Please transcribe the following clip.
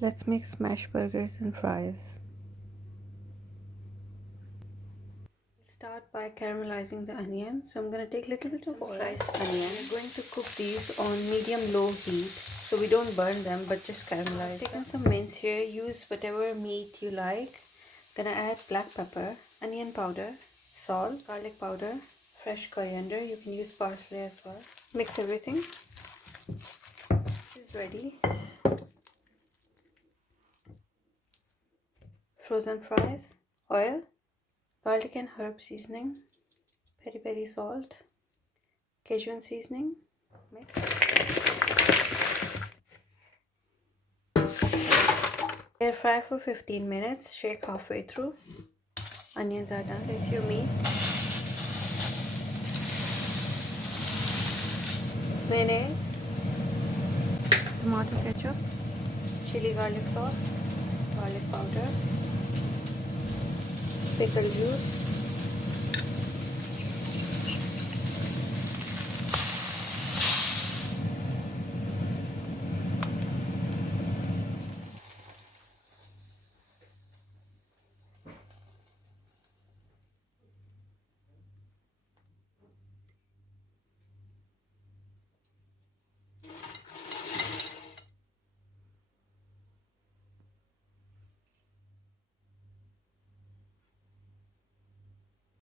Let's make smash burgers and fries. Start by caramelizing the onion. So I'm going to take a little bit of sliced onion. We're going to cook these on medium-low heat so we don't burn them but just caramelize. I've taken some mince here. Use whatever meat you like. Gonna add black pepper, onion powder, salt, garlic powder, fresh coriander. You can use parsley as well. Mix everything. This is ready. Frozen fries, oil, garlic and herb seasoning, peri peri salt, Cajun seasoning. Mix. Air fry for 15 minutes. Shake halfway through. Onions are done. Place your meat. Mayonnaise, tomato ketchup, chili garlic sauce, garlic powder, pickle juice,